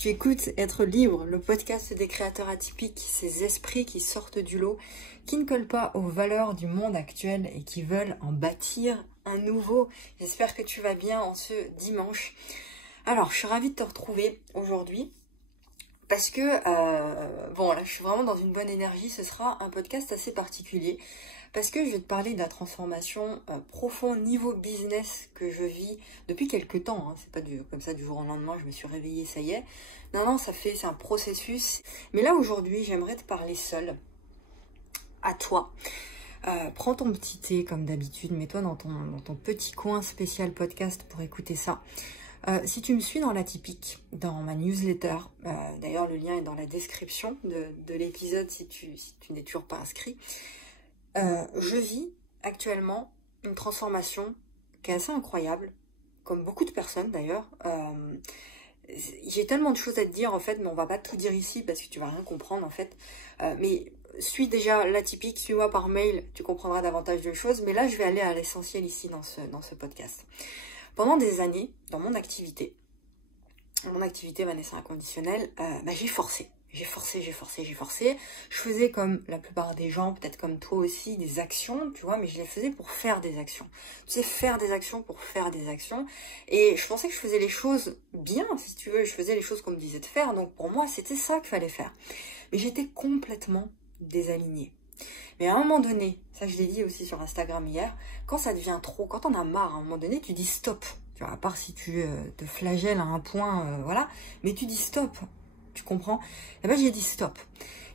Tu écoutes Être libre, le podcast des créateurs atypiques, ces esprits qui sortent du lot, qui ne collent pas aux valeurs du monde actuel et qui veulent en bâtir un nouveau. J'espère que tu vas bien en ce dimanche. Alors, je suis ravie de te retrouver aujourd'hui parce que, là, je suis vraiment dans une bonne énergie. Ce sera un podcast assez particulier parce que je vais te parler de la transformation profonde niveau business que je vis depuis quelques temps. Hein. C'est pas comme ça du jour au lendemain, je me suis réveillée, ça y est. Non, c'est un processus. Mais là, aujourd'hui, j'aimerais te parler seule, à toi. Prends ton petit thé comme d'habitude, mets-toi dans ton petit coin spécial podcast pour écouter ça. Si tu me suis dans l'atypique, dans ma newsletter, d'ailleurs le lien est dans la description de l'épisode si tu n'es toujours pas inscrit, je vis actuellement une transformation qui est assez incroyable, comme beaucoup de personnes d'ailleurs. J'ai tellement de choses à te dire en fait, mais on va pas tout dire ici parce que tu vas rien comprendre en fait. Mais suis déjà l'atypique, suis-moi par mail, tu comprendras davantage de choses. Mais là, je vais aller à l'essentiel ici dans ce podcast. Pendant des années, dans mon activité Vanessa Inconditionnelle, j'ai forcé. J'ai forcé. Je faisais comme la plupart des gens, peut-être comme toi aussi, des actions, tu vois, mais je les faisais pour faire des actions. Tu sais, faire des actions pour faire des actions. Et je pensais que je faisais les choses bien, si tu veux. Je faisais les choses qu'on me disait de faire. Donc pour moi, c'était ça qu'il fallait faire. Mais j'étais complètement désalignée. Mais à un moment donné, ça je l'ai dit aussi sur Instagram hier, quand ça devient trop, quand on a marre, à un moment donné, tu dis stop. Tu vois, à part si tu te flagelles à un point, voilà, mais tu dis stop. Tu comprends? Et ben j'ai dit stop.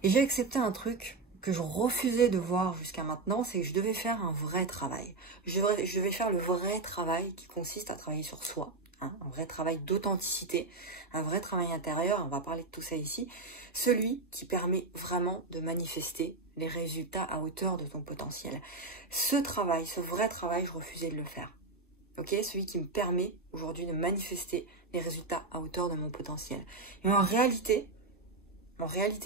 Et j'ai accepté un truc que je refusais de voir jusqu'à maintenant, c'est que je devais faire un vrai travail. Je devais faire le vrai travail qui consiste à travailler sur soi, hein, un vrai travail d'authenticité, un vrai travail intérieur, on va parler de tout ça ici, celui qui permet vraiment de manifester les résultats à hauteur de ton potentiel. Ce travail, ce vrai travail, je refusais de le faire. Ok, celui qui me permet aujourd'hui de manifester les résultats à hauteur de mon potentiel. Et en réalité,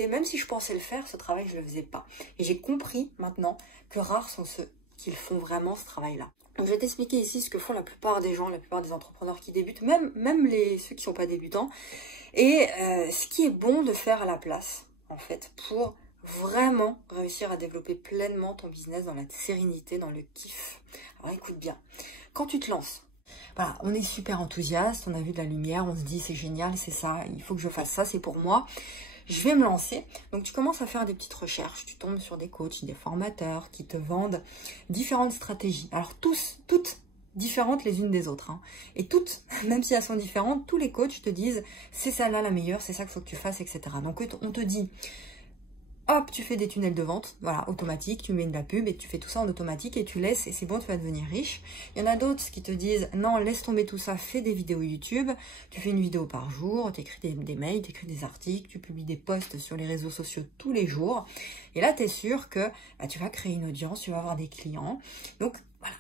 même si je pensais le faire, ce travail, je ne le faisais pas. Et j'ai compris maintenant que rares sont ceux qui font vraiment ce travail-là. Donc, je vais t'expliquer ici ce que font la plupart des gens, la plupart des entrepreneurs qui débutent, même ceux qui ne sont pas débutants, et ce qui est bon de faire à la place, en fait, pour vraiment réussir à développer pleinement ton business dans la sérénité, dans le kiff. Alors écoute bien, quand tu te lances, voilà, on est super enthousiaste, on a vu de la lumière, on se dit c'est génial, c'est ça, il faut que je fasse ça, c'est pour moi, je vais me lancer. Donc tu commences à faire des petites recherches, tu tombes sur des coachs, des formateurs qui te vendent différentes stratégies. Alors toutes différentes les unes des autres, hein. Et toutes, même si elles sont différentes, tous les coachs te disent c'est celle-là la meilleure, c'est ça qu'il faut que tu fasses, etc. Donc on te dit hop, tu fais des tunnels de vente, voilà, automatique, tu mets de la pub et tu fais tout ça en automatique et tu laisses et c'est bon, tu vas devenir riche. Il y en a d'autres qui te disent non, laisse tomber tout ça, fais des vidéos YouTube, tu fais une vidéo par jour, tu écris des mails, tu écris des articles, tu publies des posts sur les réseaux sociaux tous les jours. Et là, tu es sûr que tu vas créer une audience, tu vas avoir des clients. Donc, voilà.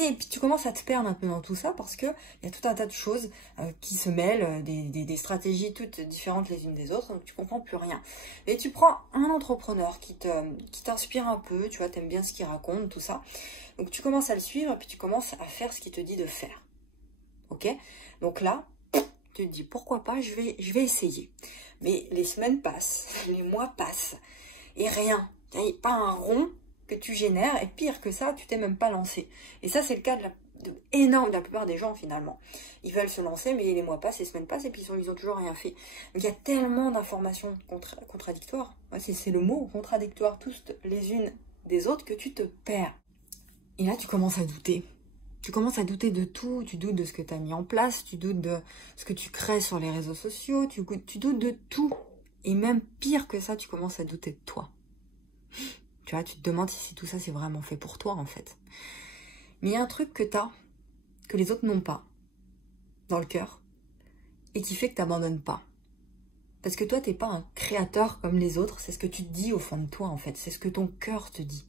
Et puis tu commences à te perdre un peu dans tout ça parce que il y a tout un tas de choses qui se mêlent, des stratégies toutes différentes les unes des autres, donc tu comprends plus rien. Et tu prends un entrepreneur qui t'inspire un peu, tu vois, t'aimes bien ce qu'il raconte, tout ça. Donc tu commences à le suivre et puis tu commences à faire ce qu'il te dit de faire. Ok? Donc là, tu te dis pourquoi pas, je vais essayer. Mais les semaines passent, les mois passent et rien. Il n'y a pas un rond que tu génères, et pire que ça, tu t'es même pas lancé. Et ça, c'est le cas de la plupart des gens, finalement. Ils veulent se lancer, mais les mois passent, les semaines passent, et puis ils ont toujours rien fait. Donc, il y a tellement d'informations contradictoires, c'est le mot, contradictoires, toutes les unes des autres, que tu te perds. Et là, tu commences à douter. Tu commences à douter de tout, tu doutes de ce que tu as mis en place, tu doutes de ce que tu crées sur les réseaux sociaux, tu doutes de tout. Et même pire que ça, tu commences à douter de toi. Tu vois, tu te demandes si tout ça c'est vraiment fait pour toi en fait. Mais il y a un truc que t'as, que les autres n'ont pas, dans le cœur, et qui fait que t'abandonnes pas. Parce que toi, t'es pas un créateur comme les autres, c'est ce que tu te dis au fond de toi en fait, c'est ce que ton cœur te dit.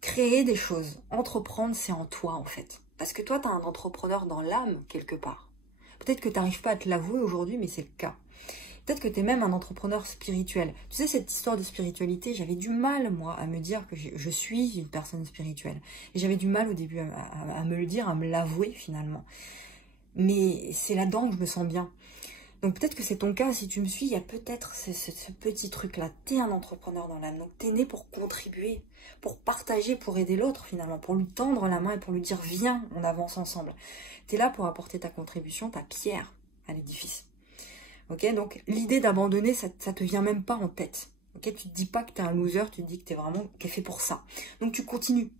Créer des choses, entreprendre, c'est en toi en fait. Parce que toi, t'as un entrepreneur dans l'âme quelque part. Peut-être que t'arrives pas à te l'avouer aujourd'hui, mais c'est le cas. Peut-être que tu es même un entrepreneur spirituel. Tu sais, cette histoire de spiritualité, j'avais du mal, moi, à me dire que je suis une personne spirituelle. Et j'avais du mal au début à me le dire, à me l'avouer finalement. Mais c'est là-dedans que je me sens bien. Donc peut-être que c'est ton cas, si tu me suis, il y a peut-être ce petit truc-là. Tu es un entrepreneur dans l'âme, donc tu es né pour contribuer, pour partager, pour aider l'autre finalement, pour lui tendre la main et pour lui dire viens, on avance ensemble. Tu es là pour apporter ta contribution, ta pierre à l'édifice. Ok, donc l'idée d'abandonner, ça te vient même pas en tête. Ok, tu te dis pas que tu es un loser, tu te dis que tu es vraiment fait pour ça. Donc tu continues,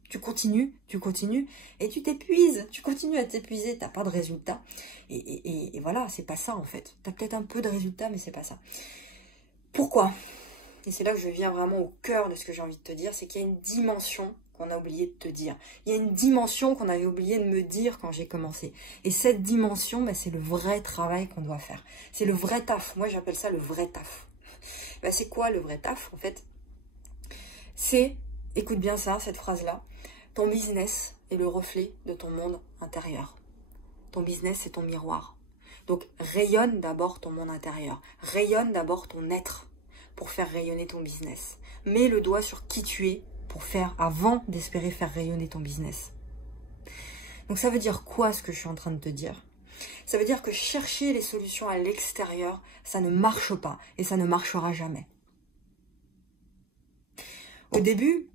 et tu t'épuises, tu continues à t'épuiser, t'as pas de résultat. Et voilà, c'est pas ça en fait. Tu as peut-être un peu de résultat, mais c'est pas ça. Pourquoi? Et c'est là que je viens vraiment au cœur de ce que j'ai envie de te dire, c'est qu'il y a une dimension qu'on a oublié de te dire. Il y a une dimension qu'on avait oublié de me dire quand j'ai commencé. Et cette dimension, bah, c'est le vrai travail qu'on doit faire. C'est le vrai taf. Moi, j'appelle ça le vrai taf. Bah, c'est quoi le vrai taf, en fait? C'est, écoute bien ça, cette phrase-là, ton business est le reflet de ton monde intérieur. Ton business, c'est ton miroir. Donc, rayonne d'abord ton monde intérieur. Rayonne d'abord ton être pour faire rayonner ton business. Mets le doigt sur qui tu es pour faire, avant d'espérer faire rayonner ton business. Donc, ça veut dire quoi ce que je suis en train de te dire? Ça veut dire que chercher les solutions à l'extérieur, ça ne marche pas et ça ne marchera jamais. Au début,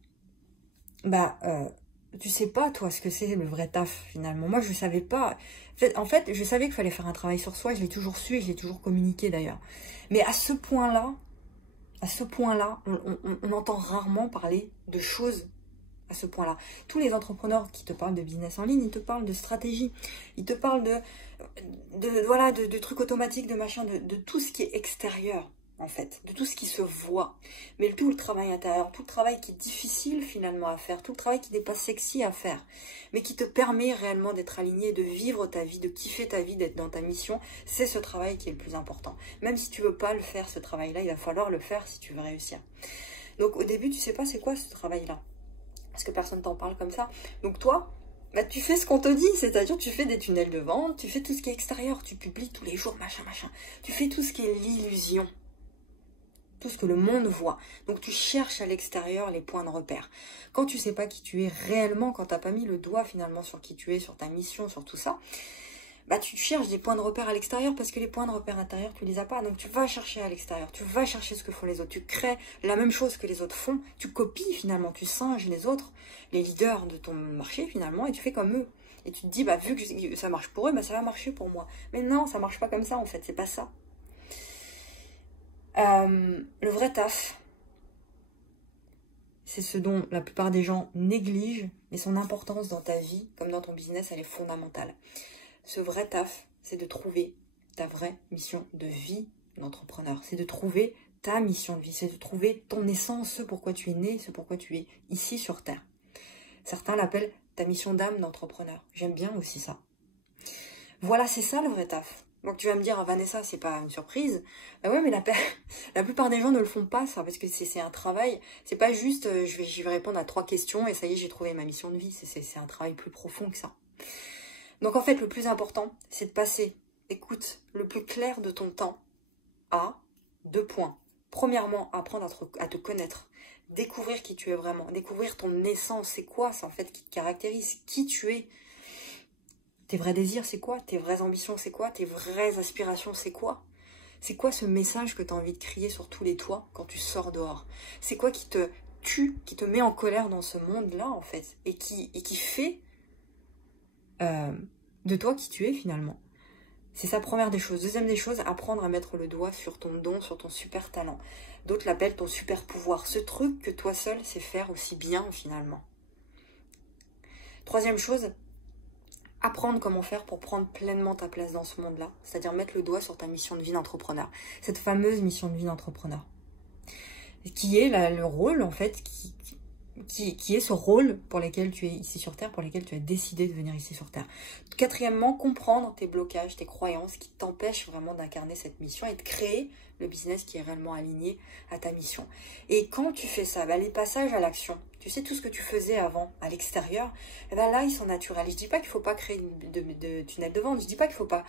tu sais pas toi ce que c'est le vrai taf finalement. Moi je savais pas. En fait, je savais qu'il fallait faire un travail sur soi, je l'ai toujours su et je l'ai toujours communiqué d'ailleurs. Mais à ce point-là, on entend rarement parler de choses à ce point-là. Tous les entrepreneurs qui te parlent de business en ligne, ils te parlent de stratégie, ils te parlent de trucs automatiques, de machin, de tout ce qui est extérieur, en fait, de tout ce qui se voit. Mais tout le travail intérieur, tout le travail qui est difficile finalement à faire, tout le travail qui n'est pas sexy à faire, mais qui te permet réellement d'être aligné, de vivre ta vie, de kiffer ta vie, d'être dans ta mission, c'est ce travail qui est le plus important. Même si tu veux pas le faire, ce travail-là, il va falloir le faire si tu veux réussir. Donc au début, tu sais pas c'est quoi ce travail-là. Parce que personne t'en parle comme ça. Donc toi, tu fais ce qu'on te dit, c'est-à-dire tu fais des tunnels de vente, tu fais tout ce qui est extérieur, tu publies tous les jours, machin. Tu fais tout ce qui est l'illusion, tout ce que le monde voit. Donc tu cherches à l'extérieur les points de repère. Quand tu sais pas qui tu es réellement, quand tu n'as pas mis le doigt finalement sur qui tu es, sur ta mission, sur tout ça, tu cherches des points de repère à l'extérieur parce que les points de repère intérieurs, tu les as pas. Donc tu vas chercher à l'extérieur, tu vas chercher ce que font les autres. Tu crées la même chose que les autres font. Tu copies finalement, tu singes les autres, les leaders de ton marché finalement, et tu fais comme eux. Et tu te dis, vu que ça marche pour eux, ça va marcher pour moi. Mais non, ça marche pas comme ça en fait, c'est pas ça. Le vrai taf, c'est ce dont la plupart des gens négligent, mais son importance dans ta vie, comme dans ton business, elle est fondamentale. Ce vrai taf, c'est de trouver ta vraie mission de vie d'entrepreneur. C'est de trouver ta mission de vie, c'est de trouver ton essence, ce pourquoi tu es né, ce pourquoi tu es ici sur Terre. Certains l'appellent ta mission d'âme d'entrepreneur. J'aime bien aussi ça. Voilà, c'est ça le vrai taf. Donc tu vas me dire, Vanessa, c'est pas une surprise. Ouais, mais la plupart des gens ne le font pas, ça, parce que c'est un travail. C'est pas juste, je vais répondre à 3 questions et ça y est, j'ai trouvé ma mission de vie. C'est un travail plus profond que ça. Donc en fait, le plus important, c'est de passer, écoute, le plus clair de ton temps à 2 points. Premièrement, apprendre à te connaître, découvrir qui tu es vraiment, découvrir ton essence, c'est quoi ça en fait qui te caractérise, qui tu es. Tes vrais désirs, c'est quoi? Tes vraies ambitions, c'est quoi? Tes vraies aspirations, c'est quoi? C'est quoi ce message que tu as envie de crier sur tous les toits quand tu sors dehors? C'est quoi qui te tue, qui te met en colère dans ce monde-là en fait, et qui fait de toi qui tu es finalement. C'est sa première des choses. Deuxième des choses, apprendre à mettre le doigt sur ton don, sur ton super talent. D'autres l'appellent ton super pouvoir. Ce truc que toi seul sais faire aussi bien finalement. Troisième chose, apprendre comment faire pour prendre pleinement ta place dans ce monde-là. C'est-à-dire mettre le doigt sur ta mission de vie d'entrepreneur. Cette fameuse mission de vie d'entrepreneur. Qui est le rôle en fait qui est ce rôle pour lequel tu es ici sur Terre, pour lequel tu as décidé de venir ici sur Terre. Quatrièmement, comprendre tes blocages, tes croyances qui t'empêchent vraiment d'incarner cette mission et de créer le business qui est réellement aligné à ta mission. Et quand tu fais ça, les passages à l'action, tu sais, tout ce que tu faisais avant à l'extérieur, là, ils sont naturels. Je ne dis pas qu'il ne faut pas créer de tunnel de vente, je ne dis pas qu'il ne faut pas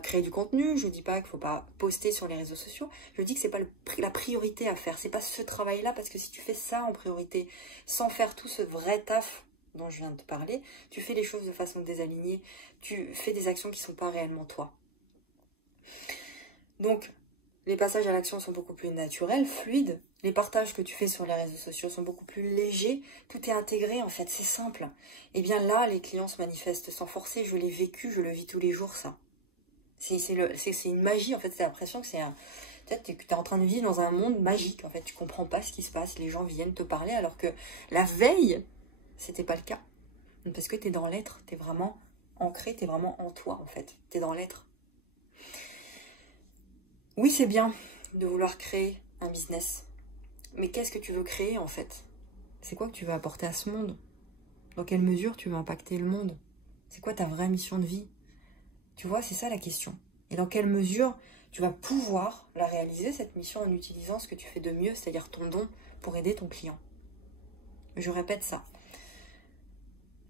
créer du contenu, je ne dis pas qu'il ne faut pas poster sur les réseaux sociaux, je dis que ce n'est pas la priorité à faire, ce n'est pas ce travail-là, parce que si tu fais ça en priorité, sans faire tout ce vrai taf dont je viens de te parler, tu fais les choses de façon désalignée, tu fais des actions qui ne sont pas réellement toi. Donc, les passages à l'action sont beaucoup plus naturels, fluides. Les partages que tu fais sur les réseaux sociaux sont beaucoup plus légers. Tout est intégré, en fait, c'est simple. Et bien là, les clients se manifestent sans forcer. Je l'ai vécu, je le vis tous les jours, ça. C'est une magie, en fait. C'est l'impression que peut-être que tu es en train de vivre dans un monde magique. En fait, tu comprends pas ce qui se passe. Les gens viennent te parler alors que la veille, c'était pas le cas. Parce que tu es dans l'être. Tu es vraiment ancré, tu es vraiment en toi, en fait. Tu es dans l'être. Oui, c'est bien de vouloir créer un business. Mais qu'est-ce que tu veux créer, en fait? C'est quoi que tu veux apporter à ce monde? Dans quelle mesure tu veux impacter le monde? C'est quoi ta vraie mission de vie? Tu vois, c'est ça la question. Et dans quelle mesure tu vas pouvoir la réaliser, cette mission, en utilisant ce que tu fais de mieux, c'est-à-dire ton don, pour aider ton client. Je répète ça.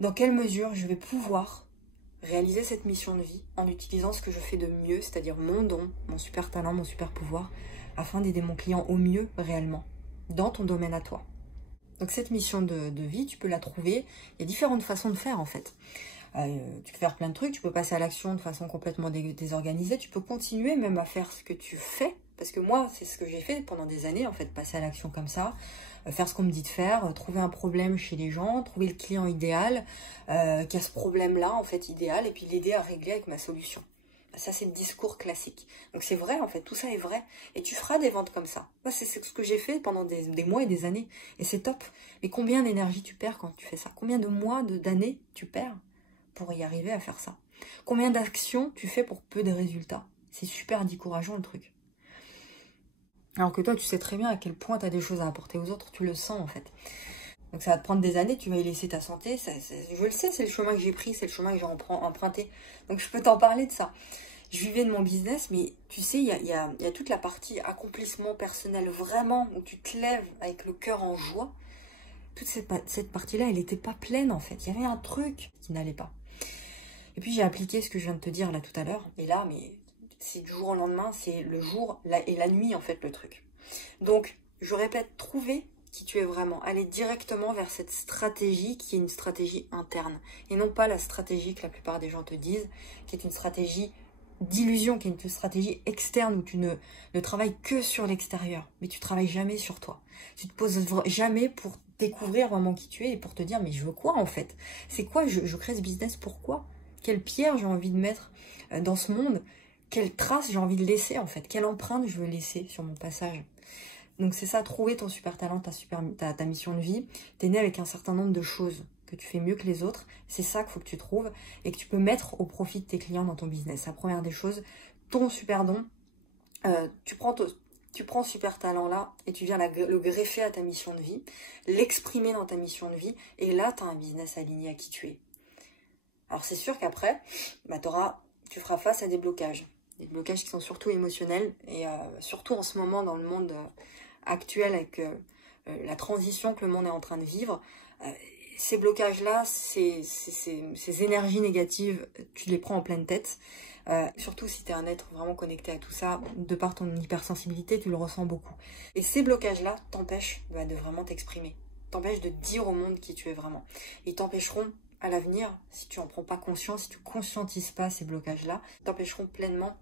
Dans quelle mesure je vais pouvoir réaliser cette mission de vie en utilisant ce que je fais de mieux, c'est-à-dire mon don, mon super talent, mon super pouvoir, afin d'aider mon client au mieux réellement, dans ton domaine à toi. Donc cette mission de vie, tu peux la trouver, il y a différentes façons de faire en fait. Tu peux faire plein de trucs, tu peux passer à l'action de façon complètement désorganisée, tu peux continuer même à faire ce que tu fais, parce que moi c'est ce que j'ai fait pendant des années en fait, passer à l'action comme ça, faire ce qu'on me dit de faire, trouver un problème chez les gens, trouver le client idéal, qui a ce problème-là en fait idéal, et puis l'aider à régler avec ma solution. Ça, c'est le discours classique. Donc c'est vrai, en fait, tout ça est vrai. Et tu feras des ventes comme ça. Moi, c'est ce que j'ai fait pendant des mois et des années. Et c'est top. Mais combien d'énergie tu perds quand tu fais ça? Combien de mois, d'années tu perds pour y arriver à faire ça? Combien d'actions tu fais pour peu de résultats? C'est super décourageant, le truc. Alors que toi, tu sais très bien à quel point tu as des choses à apporter aux autres. Tu le sens, en fait. Donc ça va te prendre des années, tu vas y laisser ta santé. Je le sais, c'est le chemin que j'ai pris, c'est le chemin que j'ai emprunté. Donc je peux t'en parler de ça. Je vivais de mon business, mais tu sais, il y a toute la partie accomplissement personnel, vraiment, où tu te lèves avec le cœur en joie. Toute cette partie-là, elle n'était pas pleine, en fait. Il y avait un truc qui n'allait pas. Et puis j'ai appliqué ce que je viens de te dire là tout à l'heure. Et là, mais c'est du jour au lendemain, c'est le jour et la nuit, en fait, le truc. Donc, je répète, trouver qui tu es vraiment. Aller directement vers cette stratégie qui est une stratégie interne. Et non pas la stratégie que la plupart des gens te disent, qui est une stratégie d'illusion, qui est une stratégie externe où tu ne travailles que sur l'extérieur. Mais tu ne travailles jamais sur toi. Tu ne te poses jamais pour découvrir vraiment qui tu es et pour te dire, mais je veux quoi en fait? C'est quoi je crée ce business? Pourquoi? Quelle pierre j'ai envie de mettre dans ce monde? Quelle trace j'ai envie de laisser en fait? Quelle empreinte je veux laisser sur mon passage? Donc c'est ça, trouver ton super talent, ta mission de vie. Tu es né avec un certain nombre de choses que tu fais mieux que les autres. C'est ça qu'il faut que tu trouves et que tu peux mettre au profit de tes clients dans ton business. La première des choses, ton super don, tu prends ce super talent là et tu viens le greffer à ta mission de vie, l'exprimer dans ta mission de vie et là tu as un business aligné à qui tu es. Alors c'est sûr qu'après, tu feras face à des blocages qui sont surtout émotionnels et surtout en ce moment dans le monde actuel avec la transition que le monde est en train de vivre, ces blocages-là, ces énergies négatives, tu les prends en pleine tête. Surtout si tu es un être vraiment connecté à tout ça, de par ton hypersensibilité, tu le ressens beaucoup. Et ces blocages-là t'empêchent de vraiment t'exprimer, t'empêchent de dire au monde qui tu es vraiment. Ils t'empêcheront à l'avenir, si tu n'en prends pas conscience, si tu ne conscientises pas ces blocages-là, t'empêcheront pleinement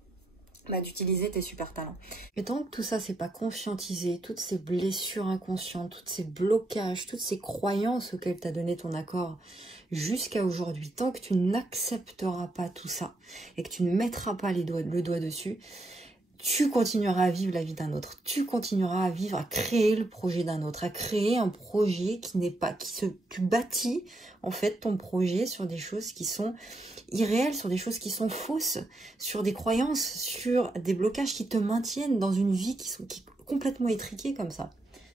d'utiliser tes super talents. Et tant que tout ça, c'est pas conscientisé, toutes ces blessures inconscientes, tous ces blocages, toutes ces croyances auxquelles tu as donné ton accord jusqu'à aujourd'hui, tant que tu n'accepteras pas tout ça et que tu ne mettras pas le doigt dessus, tu continueras à vivre la vie d'un autre. Tu continueras à vivre, à créer le projet d'un autre, à créer un projet qui n'est pas, tu bâtis en fait ton projet sur des choses qui sont irréelles, sur des choses qui sont fausses, sur des croyances, sur des blocages qui te maintiennent dans une vie qui est complètement étriquée comme ça.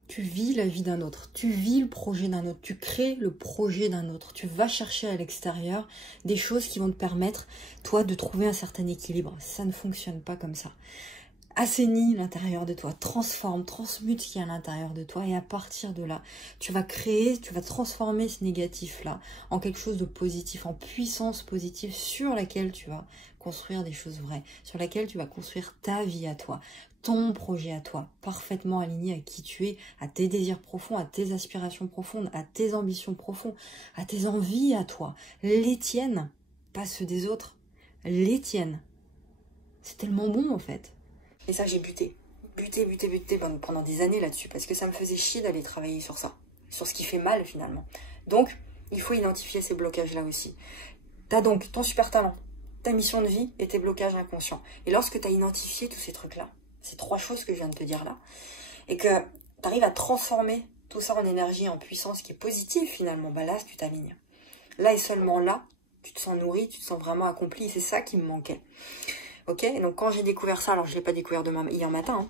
Tu vis la vie d'un autre, tu vis le projet d'un autre, tu crées le projet d'un autre, tu vas chercher à l'extérieur des choses qui vont te permettre, toi, de trouver un certain équilibre. Ça ne fonctionne pas comme ça. Assainis l'intérieur de toi, transmute ce qu'il y a à l'intérieur de toi et à partir de là, tu vas transformer ce négatif-là en quelque chose de positif, en puissance positive sur laquelle tu vas construire des choses vraies, sur laquelle tu vas construire ta vie à toi, ton projet à toi, parfaitement aligné à qui tu es, à tes désirs profonds, à tes aspirations profondes, à tes ambitions profondes, à tes envies à toi, les tiennes, pas ceux des autres, les tiennes. C'est tellement bon en fait. Et ça, j'ai buté pendant des années là-dessus, parce que ça me faisait chier d'aller travailler sur ça, sur ce qui fait mal finalement. Donc, il faut identifier ces blocages-là aussi. Tu as donc ton super talent, ta mission de vie et tes blocages inconscients. Et lorsque tu as identifié tous ces trucs-là, ces 3 choses que je viens de te dire là, et que tu arrives à transformer tout ça en énergie, en puissance qui est positive finalement, bah là, tu t'alignes. Là et seulement là, tu te sens nourri, tu te sens vraiment accompli. C'est ça qui me manquait. Ok? Et donc quand j'ai découvert ça, alors je ne l'ai pas découvert hier matin, hein.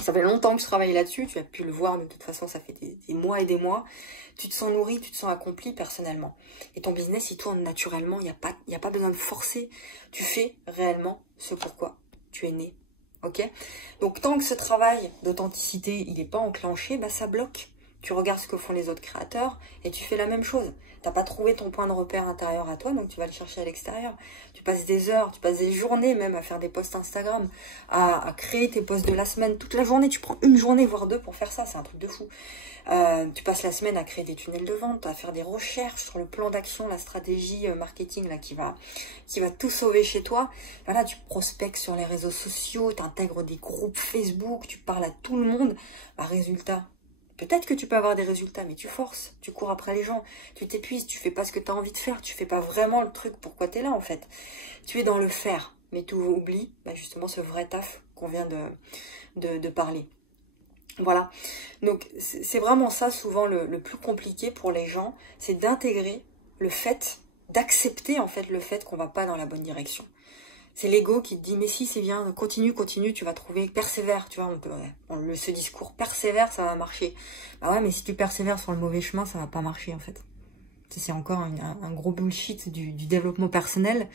Ça fait longtemps que je travaille là-dessus, tu as pu le voir, de toute façon ça fait des mois et des mois. Tu te sens nourri, tu te sens accompli personnellement. Et ton business, il tourne naturellement, il n'y a pas besoin de forcer. Tu fais réellement ce pourquoi tu es né. Ok? Donc tant que ce travail d'authenticité, il n'est pas enclenché, bah ça bloque. Tu regardes ce que font les autres créateurs et tu fais la même chose. Tu n'as pas trouvé ton point de repère intérieur à toi, donc tu vas le chercher à l'extérieur. Tu passes des heures, tu passes des journées même à faire des posts Instagram, à créer tes posts de la semaine. Toute la journée, tu prends une journée, voire 2 pour faire ça, c'est un truc de fou. Tu passes la semaine à créer des tunnels de vente, à faire des recherches sur le plan d'action, la stratégie marketing là, qui va tout sauver chez toi. Voilà, tu prospectes sur les réseaux sociaux, tu intègres des groupes Facebook, tu parles à tout le monde. Bah, résultat, peut-être que tu peux avoir des résultats, mais tu forces, tu cours après les gens, tu t'épuises, tu fais pas ce que tu as envie de faire, tu fais pas vraiment le truc pourquoi tu es là en fait. Tu es dans le faire, mais tu oublies bah, justement ce vrai taf qu'on vient de parler. Voilà, donc c'est vraiment ça souvent le plus compliqué pour les gens, c'est d'intégrer le fait, d'accepter en fait le fait qu'on va pas dans la bonne direction. C'est l'ego qui te dit, mais si c'est bien, continue, tu vas trouver, persévère, tu vois, ce discours, persévère, ça va marcher. Bah ouais, mais si tu persévères sur le mauvais chemin, ça va pas marcher en fait. C'est encore un gros bullshit du développement personnel.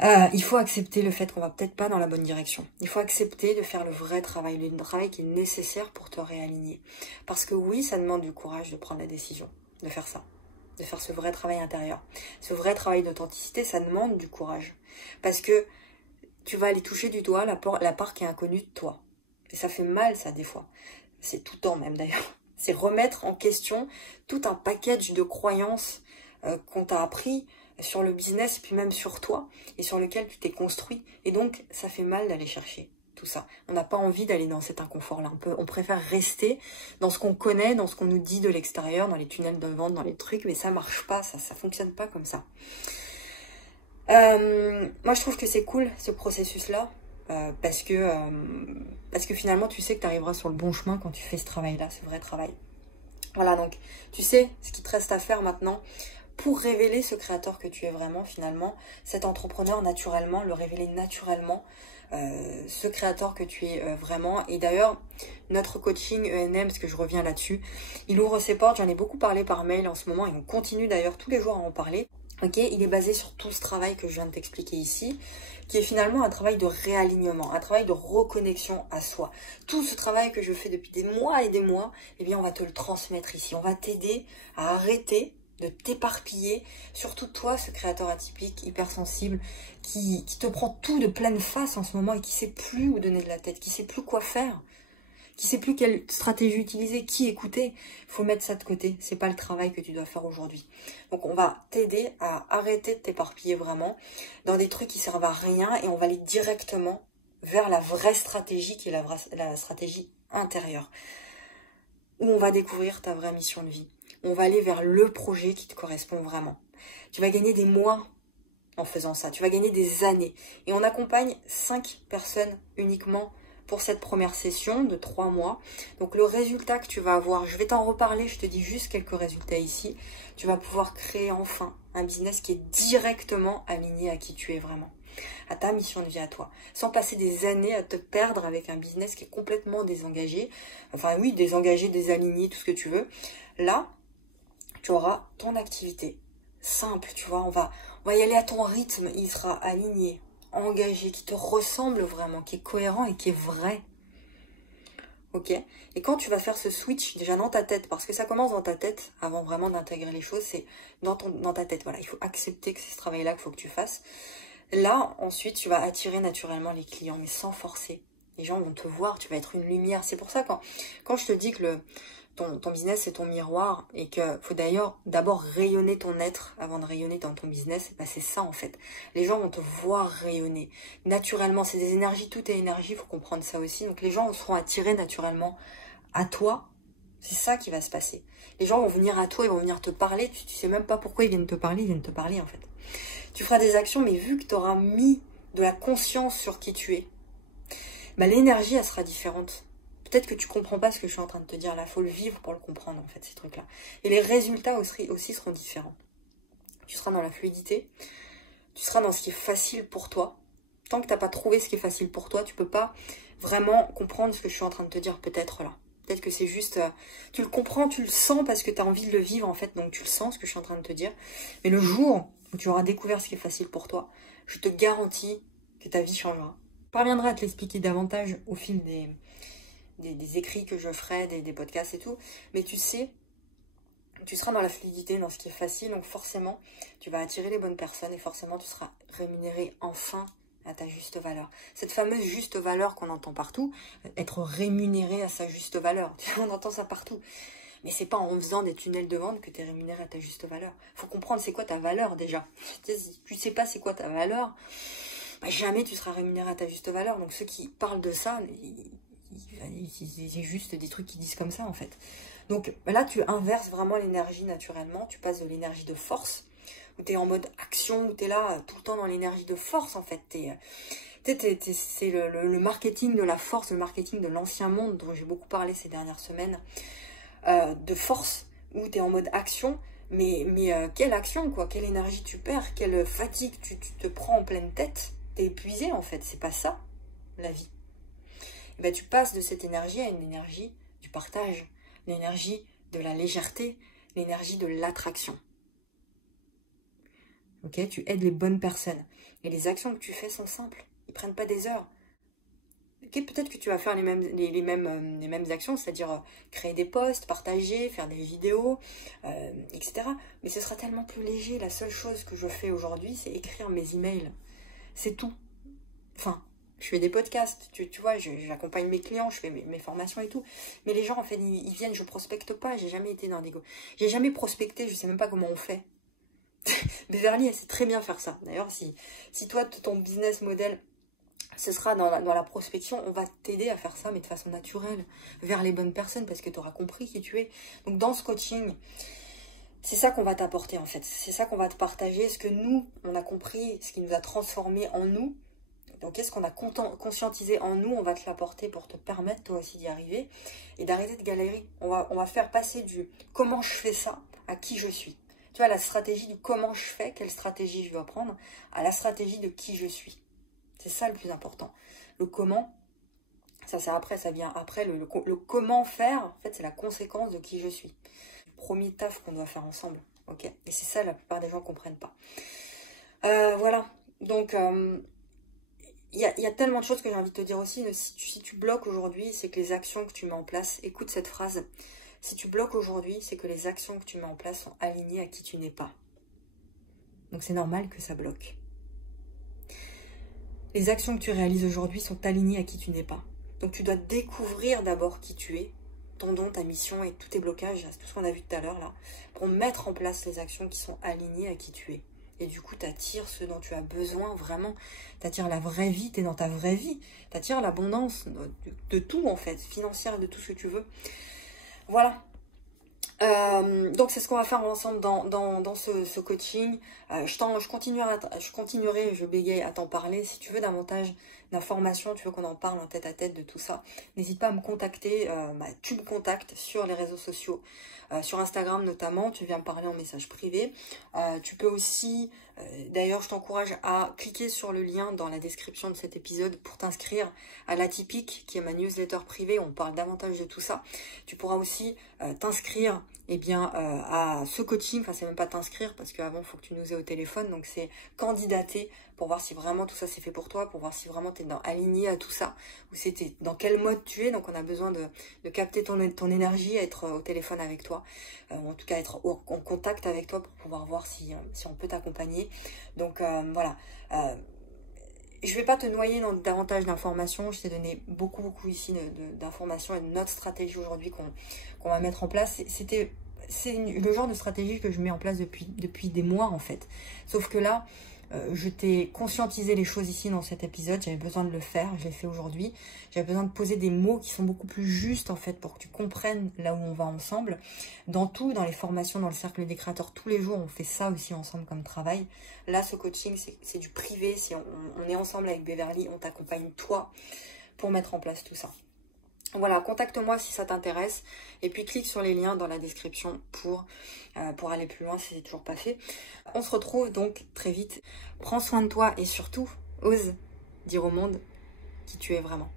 Il faut accepter le fait qu'on va peut-être pas dans la bonne direction. Il faut accepter de faire le vrai travail, le travail qui est nécessaire pour te réaligner. Parce que oui, ça demande du courage de prendre la décision, de faire ça, de faire ce vrai travail intérieur. Ce vrai travail d'authenticité, ça demande du courage. Parce que tu vas aller toucher du doigt la part qui est inconnue de toi. Et ça fait mal, ça, des fois. C'est tout le temps même, d'ailleurs. C'est remettre en question tout un package de croyances qu'on t'a appris sur le business, puis même sur toi, et sur lequel tu t'es construit. Et donc, ça fait mal d'aller chercher tout ça. On n'a pas envie d'aller dans cet inconfort-là. On préfère rester dans ce qu'on connaît, dans ce qu'on nous dit de l'extérieur, dans les tunnels de vente, dans les trucs, mais ça marche pas, ça fonctionne pas comme ça. Moi, je trouve que c'est cool, ce processus-là, parce que finalement, tu sais que tu arriveras sur le bon chemin quand tu fais ce travail-là, ce vrai travail. Voilà, donc, tu sais ce qu'il te reste à faire maintenant pour révéler ce créateur que tu es vraiment, finalement, cet entrepreneur naturellement, le révéler naturellement, ce créateur que tu es vraiment. Et d'ailleurs, notre coaching ENM, parce que je reviens là-dessus, il ouvre ses portes, j'en ai beaucoup parlé par mail en ce moment, et on continue d'ailleurs tous les jours à en parler. Ok, il est basé sur tout ce travail que je viens de t'expliquer ici, qui est finalement un travail de réalignement, un travail de reconnexion à soi. Tout ce travail que je fais depuis des mois et des mois, eh bien on va te le transmettre ici. On va t'aider à arrêter de t'éparpiller, surtout toi, ce créateur atypique, hypersensible, qui te prend tout de pleine face en ce moment et qui sait plus où donner de la tête, qui sait plus quoi faire, qui sait plus quelle stratégie utiliser, qui écouter. Il faut mettre ça de côté, c'est pas le travail que tu dois faire aujourd'hui. Donc on va t'aider à arrêter de t'éparpiller vraiment dans des trucs qui servent à rien et on va aller directement vers la vraie stratégie qui est la stratégie intérieure, où on va découvrir ta vraie mission de vie. On va aller vers le projet qui te correspond vraiment. Tu vas gagner des mois en faisant ça, tu vas gagner des années. Et on accompagne 5 personnes uniquement pour cette première session de 3 mois. Donc le résultat que tu vas avoir, je vais t'en reparler, je te dis juste quelques résultats ici. Tu vas pouvoir créer enfin un business qui est directement aligné à qui tu es vraiment, à ta mission de vie à toi, sans passer des années à te perdre avec un business qui est complètement désengagé. Enfin oui, désengagé, désaligné, tout ce que tu veux. Là, tu auras ton activité simple, tu vois, on va y aller à ton rythme, il sera aligné, engagé, qui te ressemble vraiment, qui est cohérent et qui est vrai. Ok? Et quand tu vas faire ce switch, déjà dans ta tête, parce que ça commence dans ta tête, avant vraiment d'intégrer les choses, c'est dans ta tête, voilà, il faut accepter que c'est ce travail-là qu'il faut que tu fasses. Là, ensuite, tu vas attirer naturellement les clients, mais sans forcer. Les gens vont te voir, tu vas être une lumière. C'est pour ça quand je te dis que ton business c'est ton miroir et qu'il faut d'ailleurs d'abord rayonner ton être avant de rayonner dans ton business. Bah, c'est ça en fait. Les gens vont te voir rayonner. Naturellement, c'est des énergies, tout est énergie, il faut comprendre ça aussi. Donc les gens seront attirés naturellement à toi. C'est ça qui va se passer. Les gens vont venir à toi, ils vont venir te parler. Tu sais même pas pourquoi ils viennent te parler, ils viennent te parler en fait. Tu feras des actions, mais vu que tu auras mis de la conscience sur qui tu es, bah, l'énergie elle sera différente. Peut-être que tu comprends pas ce que je suis en train de te dire là, faut le vivre pour le comprendre en fait, ces trucs-là. Et les résultats aussi seront différents. Tu seras dans la fluidité, tu seras dans ce qui est facile pour toi. Tant que tu n'as pas trouvé ce qui est facile pour toi, tu peux pas vraiment comprendre ce que je suis en train de te dire peut-être là. Peut-être que c'est juste, tu le comprends, tu le sens parce que tu as envie de le vivre en fait, donc tu le sens ce que je suis en train de te dire. Mais le jour où tu auras découvert ce qui est facile pour toi, je te garantis que ta vie changera. Je parviendrai à te l'expliquer davantage au fil des écrits que je ferai, des podcasts et tout. Mais tu sais, tu seras dans la fluidité, dans ce qui est facile. Donc forcément, tu vas attirer les bonnes personnes et forcément, tu seras rémunéré enfin à ta juste valeur. Cette fameuse juste valeur qu'on entend partout, être rémunéré à sa juste valeur. On entend ça partout. Mais c'est pas en faisant des tunnels de vente que tu es rémunéré à ta juste valeur. Il faut comprendre c'est quoi ta valeur déjà. Si tu sais pas c'est quoi ta valeur, bah jamais tu seras rémunéré à ta juste valeur. Donc ceux qui parlent de ça, c'est juste des trucs qui disent comme ça en fait. Donc là tu inverses vraiment l'énergie naturellement, tu passes de l'énergie de force, où tu es en mode action, où tu es là tout le temps dans l'énergie de force en fait. C'est le marketing de la force, le marketing de l'ancien monde dont j'ai beaucoup parlé ces dernières semaines, de force, où tu es en mode action, mais quelle action quoi, quelle énergie tu perds, quelle fatigue tu te prends en pleine tête, tu es épuisé en fait, c'est pas ça la vie. Et ben, tu passes de cette énergie à une énergie du partage, l'énergie de la légèreté, l'énergie de l'attraction. Ok, tu aides les bonnes personnes. Et les actions que tu fais sont simples. Ils ne prennent pas des heures. Okay, peut-être que tu vas faire les mêmes actions, c'est-à-dire créer des posts, partager, faire des vidéos, etc. Mais ce sera tellement plus léger. La seule chose que je fais aujourd'hui, c'est écrire mes emails. C'est tout. Enfin, je fais des podcasts, tu vois, j'accompagne mes clients, je fais mes formations et tout. Mais les gens, en fait, ils viennent, je prospecte pas, j'ai jamais été dans des... J'ai jamais prospecté, je sais même pas comment on fait. Beverly, elle sait très bien faire ça. D'ailleurs, si toi, ton business model, ce sera dans la prospection, on va t'aider à faire ça, mais de façon naturelle, vers les bonnes personnes, parce que tu auras compris qui tu es. Donc, dans ce coaching, c'est ça qu'on va t'apporter, en fait. C'est ça qu'on va te partager, ce que nous, on a compris, ce qui nous a transformé en nous. Donc, qu'est-ce qu'on a conscientisé en nous, on va te l'apporter pour te permettre, toi aussi, d'y arriver et d'arrêter de galérer. On va faire passer du « comment je fais ça » à « qui je suis ». Tu vois, la stratégie du comment je fais, quelle stratégie je dois prendre, à la stratégie de qui je suis. C'est ça le plus important. Le comment, ça vient après. Le comment faire, en fait, c'est la conséquence de qui je suis. Le premier taf qu'on doit faire ensemble. Ok. Et c'est ça, la plupart des gens ne comprennent pas. Voilà. Donc, il y a tellement de choses que j'ai envie de te dire aussi. Si tu bloques aujourd'hui, c'est que les actions que tu mets en place, écoute cette phrase. Si tu bloques aujourd'hui, c'est que les actions que tu mets en place sont alignées à qui tu n'es pas. Donc c'est normal que ça bloque. Les actions que tu réalises aujourd'hui sont alignées à qui tu n'es pas. Donc tu dois découvrir d'abord qui tu es, ton don, ta mission et tous tes blocages, tout ce qu'on a vu tout à l'heure là, pour mettre en place les actions qui sont alignées à qui tu es. Et du coup, tu attires ce dont tu as besoin vraiment. Tu attires la vraie vie, tu es dans ta vraie vie. Tu attires l'abondance de tout en fait, financière, de tout ce que tu veux. Voilà. Donc c'est ce qu'on va faire ensemble dans ce coaching. Je continuerai, je bégaye à t'en parler. Si tu veux davantage d'informations, tu veux qu'on en parle en tête à tête de tout ça, n'hésite pas à me contacter. Tu me contactes sur les réseaux sociaux, sur Instagram notamment. Tu viens me parler en message privé. Tu peux aussi, d'ailleurs je t'encourage à cliquer sur le lien dans la description de cet épisode pour t'inscrire à l'Atypique, qui est ma newsletter privée. On parle davantage de tout ça. Tu pourras aussi t'inscrire à ce coaching. Enfin, c'est même pas t'inscrire parce qu'avant il faut que tu nous aies au téléphone, donc c'est candidater pour voir si vraiment tout ça c'est fait pour toi, pour voir si vraiment tu es aligné à tout ça, ou c'était dans quel mode tu es. Donc on a besoin de capter ton énergie, être au téléphone avec toi, ou en tout cas être en contact avec toi pour pouvoir voir si on peut t'accompagner. Donc voilà, je vais pas te noyer dans davantage d'informations. Je t'ai donné beaucoup ici d'informations et de notre stratégie aujourd'hui qu'on va mettre en place. C'est le genre de stratégie que je mets en place depuis des mois en fait. Sauf que là, je t'ai conscientisé les choses ici dans cet épisode. J'avais besoin de le faire, je l'ai fait aujourd'hui. J'avais besoin de poser des mots qui sont beaucoup plus justes en fait pour que tu comprennes là où on va ensemble. Dans les formations, dans le cercle des créateurs, tous les jours on fait ça aussi ensemble comme travail. Là, ce coaching, c'est du privé. Si on est ensemble avec Beverly, on t'accompagne toi pour mettre en place tout ça. Voilà, contacte-moi si ça t'intéresse. Et puis clique sur les liens dans la description pour aller plus loin si c'est toujours pas fait. On se retrouve donc très vite. Prends soin de toi et surtout, ose dire au monde qui tu es vraiment.